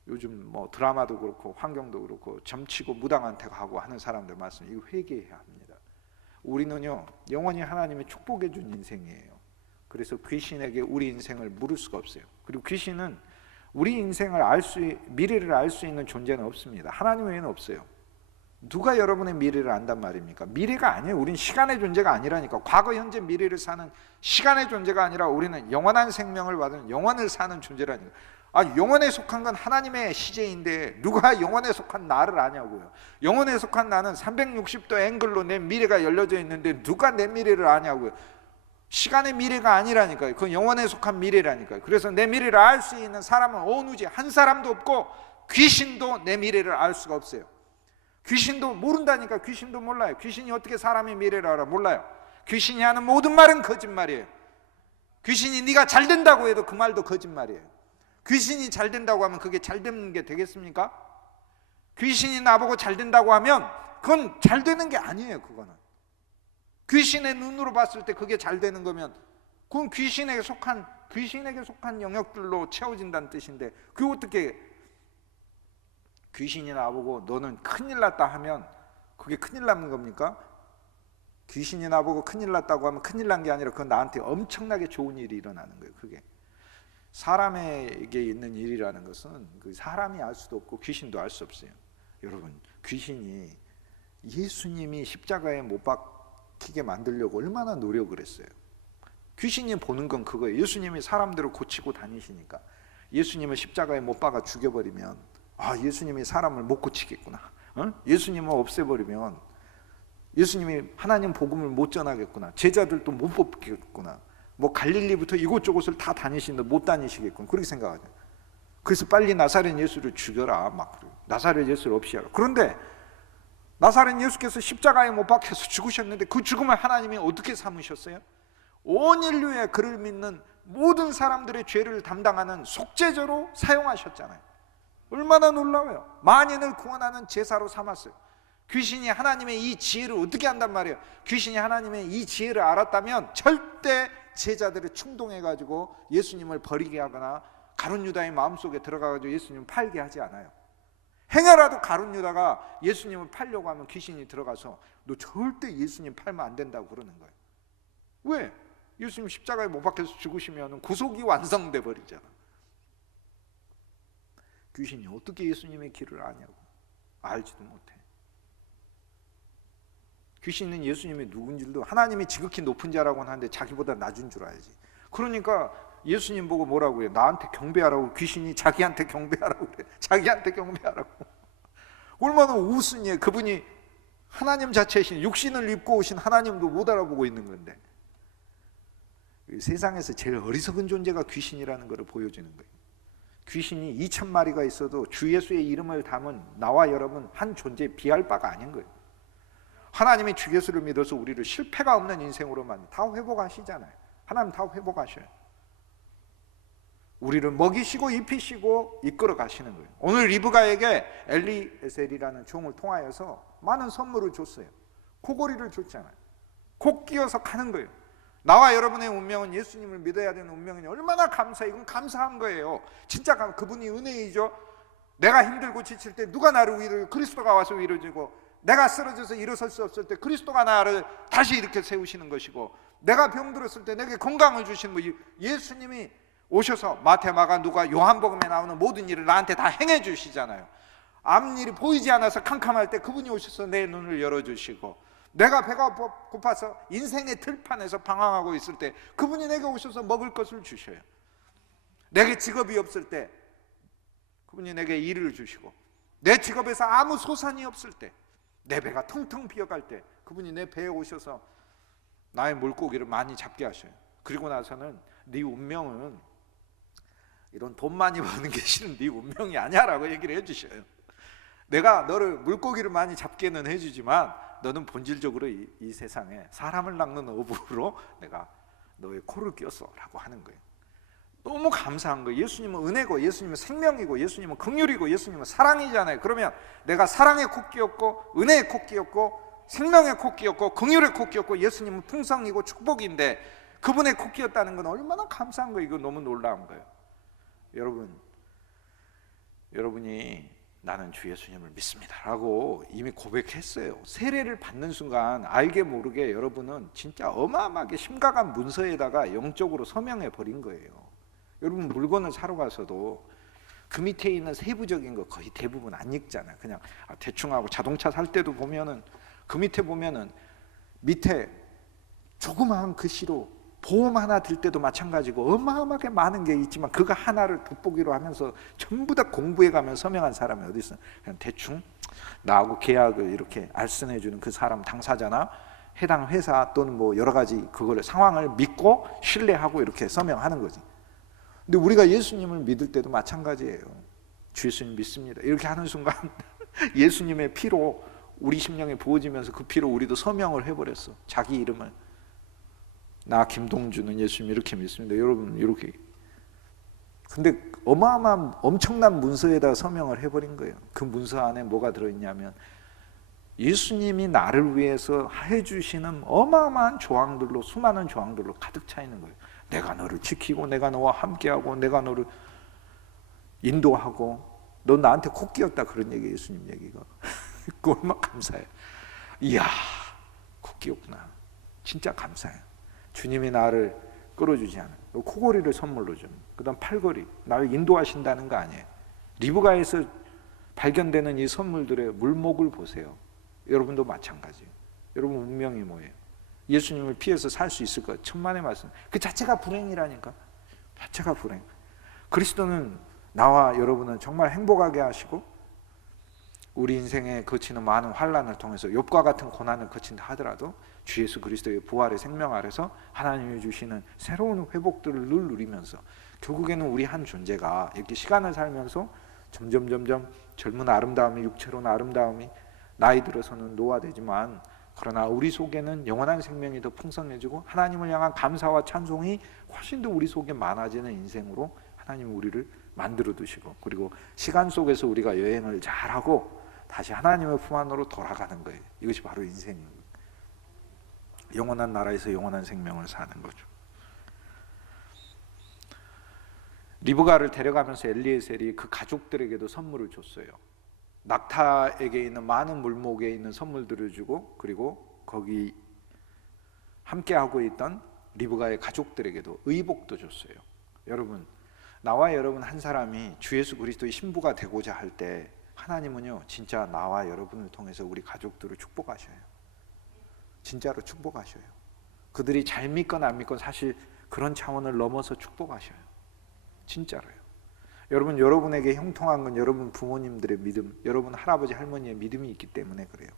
요즘 뭐 드라마도 그렇고 환경도 그렇고 점치고 무당한테 가고 하는 사람들 말씀, 이거 회개해야 합니다. 우리는요 영원히 하나님이 축복해 준 인생이에요. 그래서 귀신에게 우리 인생을 물을 수가 없어요. 그리고 귀신은 우리 인생을 미래를 알 수 있는 존재는 없습니다. 하나님 외에는 없어요. 누가 여러분의 미래를 안단 말입니까? 미래가 아니에요. 우린 시간의 존재가 아니라니까. 과거, 현재, 미래를 사는 시간의 존재가 아니라 우리는 영원한 생명을 받은 영원을 사는 존재라니까. 영원에 속한 건 하나님의 시제인데 누가 영원에 속한 나를 아냐고요. 영원에 속한 나는 360도 앵글로 내 미래가 열려져 있는데 누가 내 미래를 아냐고요. 시간의 미래가 아니라니까요. 그건 영원에 속한 미래라니까요. 그래서 내 미래를 알 수 있는 사람은 오누지 한 사람도 없고 귀신도 내 미래를 알 수가 없어요. 귀신도 모른다니까. 귀신도 몰라요. 귀신이 어떻게 사람의 미래를 알아? 몰라요. 귀신이 하는 모든 말은 거짓말이에요. 귀신이 네가 잘 된다고 해도 그 말도 거짓말이에요. 귀신이 잘 된다고 하면 그게 잘 되는 게 되겠습니까? 귀신이 나보고 잘 된다고 하면 그건 잘 되는 게 아니에요. 그거는 귀신의 눈으로 봤을 때 그게 잘 되는 거면 그건 귀신에게 속한 영역들로 채워진다는 뜻인데, 그게 어떻게 귀신이 나보고 너는 큰일 났다 하면 그게 큰일 나는 겁니까? 귀신이 나보고 큰일 났다고 하면 큰일 난 게 아니라 그건 나한테 엄청나게 좋은 일이 일어나는 거예요. 그게 사람에게 있는 일이라는 것은 그 사람이 알 수도 없고 귀신도 알 수 없어요. 여러분, 귀신이 예수님이 십자가에 못 박히게 만들려고 얼마나 노력을 했어요. 귀신이 보는 건 그거예요. 예수님이 사람들을 고치고 다니시니까 예수님을 십자가에 못 박아 죽여버리면 예수님이 사람을 못 고치겠구나. 예수님을 없애버리면 예수님이 하나님 복음을 못 전하겠구나. 제자들도 못 뽑겠구나. 뭐 갈릴리부터 이곳저곳을 다 다니시는데 못 다니시겠군. 그렇게 생각하죠. 그래서 빨리 나사렛 예수를 죽여라. 막 나사렛 예수를 없이 하라. 그런데 나사렛 예수께서 십자가에 못 박혀서 죽으셨는데 그 죽음을 하나님이 어떻게 삼으셨어요? 온 인류의 그를 믿는 모든 사람들의 죄를 담당하는 속죄제로 사용하셨잖아요. 얼마나 놀라워요. 만인을 구원하는 제사로 삼았어요. 귀신이 하나님의 이 지혜를 어떻게 안단 말이에요? 귀신이 하나님의 이 지혜를 알았다면 절대 제자들을 충동해가지고 예수님을 버리게 하거나 가룟 유다의 마음속에 들어가가지고 예수님을 팔게 하지 않아요. 행여라도 가룟 유다가 예수님을 팔려고 하면 귀신이 들어가서 너 절대 예수님 팔면 안 된다고 그러는 거예요. 왜? 예수님 십자가에 못 박혀서 죽으시면 구속이 완성돼 버리잖아. 귀신이 어떻게 예수님의 길을 아냐고. 알지도 못해. 귀신은 예수님이 누군지도, 하나님이 지극히 높은 자라고는 하는데 자기보다 낮은 줄 알지. 그러니까 예수님 보고 뭐라고 해요? 나한테 경배하라고. 귀신이 자기한테 경배하라고 그래. 자기한테 경배하라고. 얼마나 우스니에. 그분이 하나님 자체이신, 육신을 입고 오신 하나님도 못 알아보고 있는 건데. 세상에서 제일 어리석은 존재가 귀신이라는 것을 보여주는 거예요. 귀신이 2,000마리가 있어도 주 예수의 이름을 담은 나와 여러분 한 존재에 비할 바가 아닌 거예요. 하나님이 주 예수를 믿어서 우리를 실패가 없는 인생으로만 다 회복하시잖아요. 하나님 다 회복하셔요. 우리를 먹이시고 입히시고 이끌어 가시는 거예요. 오늘 리브가에게 엘리에셀이라는 종을 통하여서 많은 선물을 줬어요. 코골이를 줬잖아요. 콕 끼어서 가는 거예요. 나와 여러분의 운명은 예수님을 믿어야 되는 운명이니 얼마나 감사해. 이건 감사한 거예요. 진짜 그분이 은혜이죠. 내가 힘들고 지칠 때 누가 나를 위로해? 그리스도가 와서 위로해주고, 내가 쓰러져서 일어설 수 없을 때 그리스도가 나를 다시 이렇게 세우시는 것이고, 내가 병들었을 때 내게 건강을 주시는 거, 예수님이 오셔서 마태, 마가, 누가, 요한복음에 나오는 모든 일을 나한테 다 행해 주시잖아요. 앞일이 보이지 않아서 캄캄할 때 그분이 오셔서 내 눈을 열어주시고, 내가 배가 고파서 인생의 들판에서 방황하고 있을 때 그분이 내게 오셔서 먹을 것을 주셔요. 내게 직업이 없을 때 그분이 내게 일을 주시고, 내 직업에서 아무 소산이 없을 때, 내 배가 텅텅 비어갈 때 그분이 내 배에 오셔서 나의 물고기를 많이 잡게 하셔요. 그리고 나서는 네 운명은 이런 돈 많이 버는 게 실은 네 운명이 아니야라고 얘기를 해주셔요. 내가 너를 물고기를 많이 잡게는 해주지만 너는 본질적으로 이 세상에 사람을 낚는 어부로 내가 너의 코를 꼈어 라고 하는 거예요. 너무 감사한 거예요. 예수님은 은혜고, 예수님은 생명이고, 예수님은 긍휼이고, 예수님은 사랑이잖아요. 그러면 내가 사랑의 코 끼었고, 은혜의 코 끼었고, 생명의 코 끼었고, 긍휼의 코 끼었고, 예수님은 풍성이고 축복인데 그분의 코 끼었다는 건 얼마나 감사한 거예요. 이거 너무 놀라운 거예요. 여러분이 나는 주 예수님을 믿습니다 라고 이미 고백했어요. 세례를 받는 순간 알게 모르게 여러분은 진짜 어마어마하게 심각한 문서에다가 영적으로 서명해 버린 거예요. 여러분 물건을 사러 가서도 그 밑에 있는 세부적인 거 거의 대부분 안 읽잖아요. 그냥 대충 하고, 자동차 살 때도 보면은 그 밑에 보면은 밑에 조그마한 글씨로 보험 하나 들 때도 마찬가지고 어마어마하게 많은 게 있지만 그거 하나를 돋보기로 하면서 전부 다 공부해 가면서 서명한 사람이 어디 있어요? 그냥 대충 나하고 계약을 이렇게 알선해 주는 그 사람 당사자나 해당 회사 또는 뭐 여러 가지 그거를 상황을 믿고 신뢰하고 이렇게 서명하는 거지. 근데 우리가 예수님을 믿을 때도 마찬가지예요. 주 예수님 믿습니다 이렇게 하는 순간 예수님의 피로 우리 심령에 부어지면서 그 피로 우리도 서명을 해버렸어. 자기 이름을. 나 김동주는 예수님 이렇게 믿습니다. 여러분 이렇게. 근데 어마어마한 엄청난 문서에다 서명을 해버린 거예요. 그 문서 안에 뭐가 들어있냐면 예수님이 나를 위해서 해주시는 어마어마한 조항들로, 수많은 조항들로 가득 차 있는 거예요. 내가 너를 지키고, 내가 너와 함께하고, 내가 너를 인도하고, 너 나한테 코 끼었다, 그런 얘기예요. 예수님 얘기가. 그 얼마나 감사해요. 이야, 코 끼었구나. 진짜 감사해요. 주님이 나를 끌어주지 않아요. 코골이를 선물로 줍니다. 그 다음 팔걸이, 나를 인도하신다는 거 아니에요. 리브가에서 발견되는 이 선물들의 물목을 보세요. 여러분도 마찬가지예요. 여러분 운명이 뭐예요? 예수님을 피해서 살 수 있을 것, 천만의 말씀. 그 자체가 불행이라니까. 자체가 불행. 그리스도는 나와 여러분은 정말 행복하게 하시고, 우리 인생에 거치는 많은 환난을 통해서 욥과 같은 고난을 거친다 하더라도 주 예수 그리스도의 부활의 생명 아래서 하나님이 주시는 새로운 회복들을 늘 누리면서 결국에는 우리 한 존재가 이렇게 시간을 살면서 점점 젊은 아름다움이, 육체로는 아름다움이 나이 들어서는 노화되지만, 그러나 우리 속에는 영원한 생명이 더 풍성해지고 하나님을 향한 감사와 찬송이 훨씬 더 우리 속에 많아지는 인생으로 하나님은 우리를 만들어 두시고, 그리고 시간 속에서 우리가 여행을 잘하고 다시 하나님의 품 안으로 돌아가는 거예요. 이것이 바로 인생입니다. 영원한 나라에서 영원한 생명을 사는 거죠. 리브가를 데려가면서 엘리에셀이 그 가족들에게도 선물을 줬어요. 낙타에게 있는 많은 물목에 있는 선물들을 주고, 그리고 거기 함께하고 있던 리브가의 가족들에게도 의복도 줬어요. 여러분, 나와 여러분 한 사람이 주 예수 그리스도의 신부가 되고자 할 때 하나님은요 진짜 나와 여러분을 통해서 우리 가족들을 축복하셔요. 진짜로 축복하셔요. 그들이 잘 믿건 안 믿건 사실 그런 차원을 넘어서 축복하셔요. 진짜로요. 여러분, 여러분에게 형통한 건 여러분 부모님들의 믿음, 여러분 할아버지 할머니의 믿음이 있기 때문에 그래요.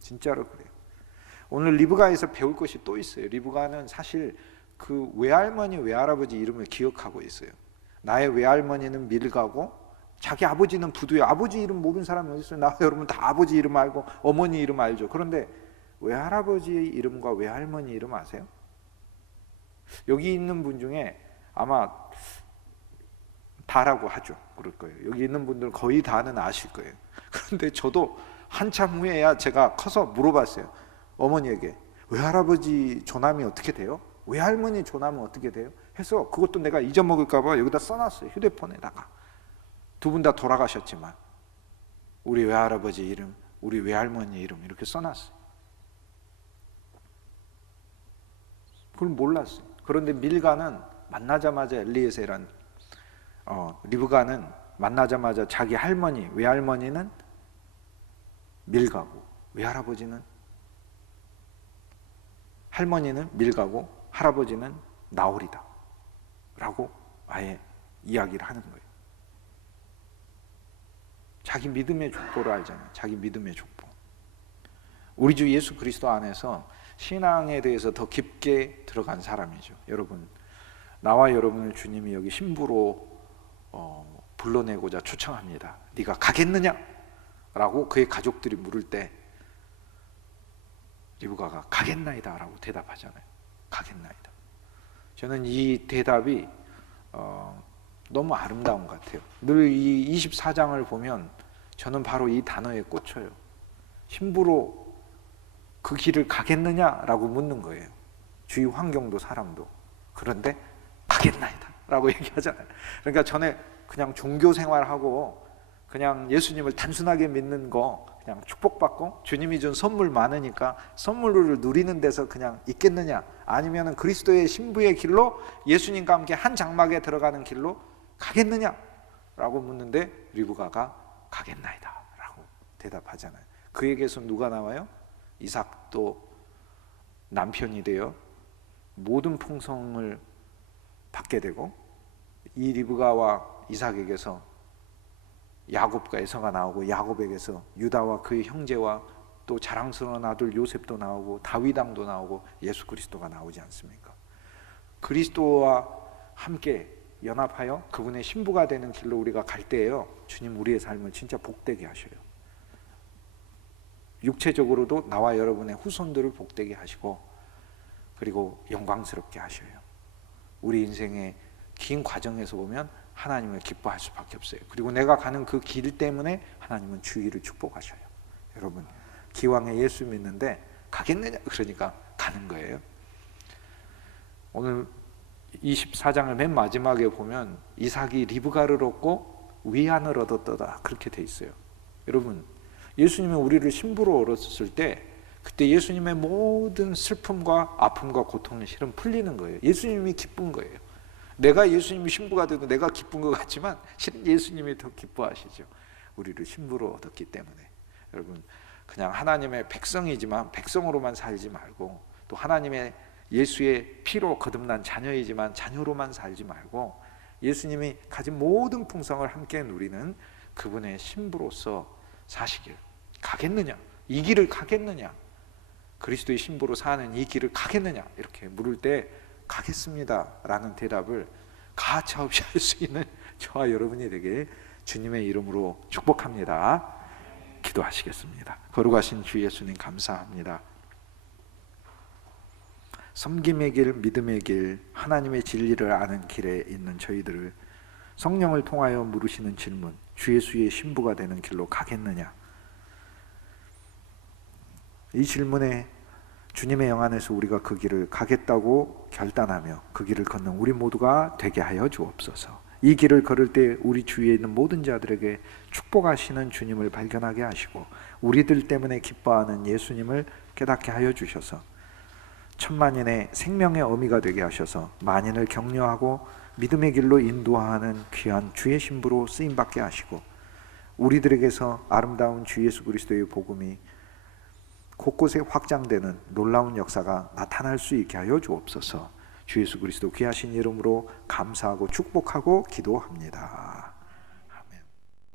진짜로 그래요. 오늘 리브가에서 배울 것이 또 있어요. 리브가는 사실 그 외할머니 외할아버지 이름을 기억하고 있어요. 나의 외할머니는 밀가고 자기 아버지는 부두예요. 아버지 이름 모르는 사람이 어디 있어요? 나 여러분 다 아버지 이름 알고 어머니 이름 알죠. 그런데 외할아버지의 이름과 외할머니 이름 아세요? 여기 있는 분 중에 아마 다라고 하죠. 그럴 거예요. 여기 있는 분들 거의 다는 아실 거예요. 그런데 저도 한참 후에야 제가 커서 물어봤어요. 어머니에게 외할아버지 조남이 어떻게 돼요? 외할머니 조남은 어떻게 돼요? 해서 그것도 내가 잊어먹을까 봐 여기다 써놨어요. 휴대폰에다가. 두 분 다 돌아가셨지만 우리 외할아버지 이름, 우리 외할머니 이름 이렇게 써놨어요. 그걸 몰랐어요. 그런데 밀가는 만나자마자 엘리에셀이란 리브가는 만나자마자 자기 할머니, 외할머니는 밀가고 외할아버지는 할머니는 밀가고 할아버지는 나홀이다 라고 아예 이야기를 하는 거예요. 자기 믿음의 족보를 알잖아요. 자기 믿음의 족보. 우리 주 예수 그리스도 안에서 신앙에 대해서 더 깊게 들어간 사람이죠. 여러분, 나와 여러분을 주님이 여기 신부로 불러내고자 초청합니다. 네가 가겠느냐? 라고 그의 가족들이 물을 때 리브가가 가겠나이다 라고 대답하잖아요. 가겠나이다. 저는 이 대답이 너무 아름다운 것 같아요. 늘 이 24장을 보면 저는 바로 이 단어에 꽂혀요. 신부로 그 길을 가겠느냐라고 묻는 거예요. 주위 환경도 사람도. 그런데 가겠나이다 라고 얘기하잖아요. 그러니까 전에 그냥 종교 생활하고 그냥 예수님을 단순하게 믿는 거 그냥 축복받고 주님이 준 선물 많으니까 선물을 누리는 데서 그냥 있겠느냐, 아니면 그리스도의 신부의 길로 예수님과 함께 한 장막에 들어가는 길로 가겠느냐 라고 묻는데 리브가가 가겠나이다 라고 대답하잖아요. 그에게서 누가 나와요? 이삭도 남편이 되어 모든 풍성을 받게 되고, 이 리브가와 이삭에게서 야곱과 에서가 나오고, 야곱에게서 유다와 그의 형제와 또 자랑스러운 아들 요셉도 나오고 다윗 왕도 나오고 예수 그리스도가 나오지 않습니까? 그리스도와 함께 연합하여 그분의 신부가 되는 길로 우리가 갈 때에요, 주님 우리의 삶을 진짜 복되게 하셔요. 육체적으로도 나와 여러분의 후손들을 복되게 하시고, 그리고 영광스럽게 하셔요. 우리 인생의 긴 과정에서 보면 하나님을 기뻐할 수밖에 없어요. 그리고 내가 가는 그 길 때문에 하나님은 주의를 축복하셔요. 여러분, 기왕에 예수 믿는데 가겠느냐? 그러니까 가는 거예요. 오늘 24장을 맨 마지막에 보면 이삭이 리브가를 얻고 위안을 얻었다 그렇게 돼 있어요. 여러분, 예수님이 우리를 신부로 얻었을 때 그때 예수님의 모든 슬픔과 아픔과 고통이 실은 풀리는 거예요. 예수님이 기쁜 거예요. 내가 예수님이 신부가 돼도 내가 기쁜 것 같지만 실은 예수님이 더 기뻐하시죠. 우리를 신부로 얻었기 때문에. 여러분, 그냥 하나님의 백성이지만 백성으로만 살지 말고, 또 하나님의 예수의 피로 거듭난 자녀이지만 자녀로만 살지 말고, 예수님이 가진 모든 풍성을 함께 누리는 그분의 신부로서 사시길. 가겠느냐? 이 길을 가겠느냐? 그리스도의 신부로 사는 이 길을 가겠느냐? 이렇게 물을 때 가겠습니다 라는 대답을 가차없이 할 수 있는 저와 여러분이 되게 주님의 이름으로 축복합니다. 기도하시겠습니다. 거룩하신 주 예수님 감사합니다. 섬김의 길, 믿음의 길, 하나님의 진리를 아는 길에 있는 저희들을 성령을 통하여 물으시는 질문, 주 예수의 신부가 되는 길로 가겠느냐? 이 질문에 주님의 영 안에서 우리가 그 길을 가겠다고 결단하며 그 길을 걷는 우리 모두가 되게 하여 주옵소서. 이 길을 걸을 때 우리 주위에 있는 모든 자들에게 축복하시는 주님을 발견하게 하시고, 우리들 때문에 기뻐하는 예수님을 깨닫게 하여 주셔서 천만인의 생명의 어미가 되게 하셔서 만인을 격려하고 믿음의 길로 인도하는 귀한 주의 신부로 쓰임받게 하시고, 우리들에게서 아름다운 주 예수 그리스도의 복음이 곳곳에 확장되는 놀라운 역사가 나타날 수 있게 하여 주옵소서. 주 예수 그리스도 귀하신 이름으로 감사하고 축복하고 기도합니다.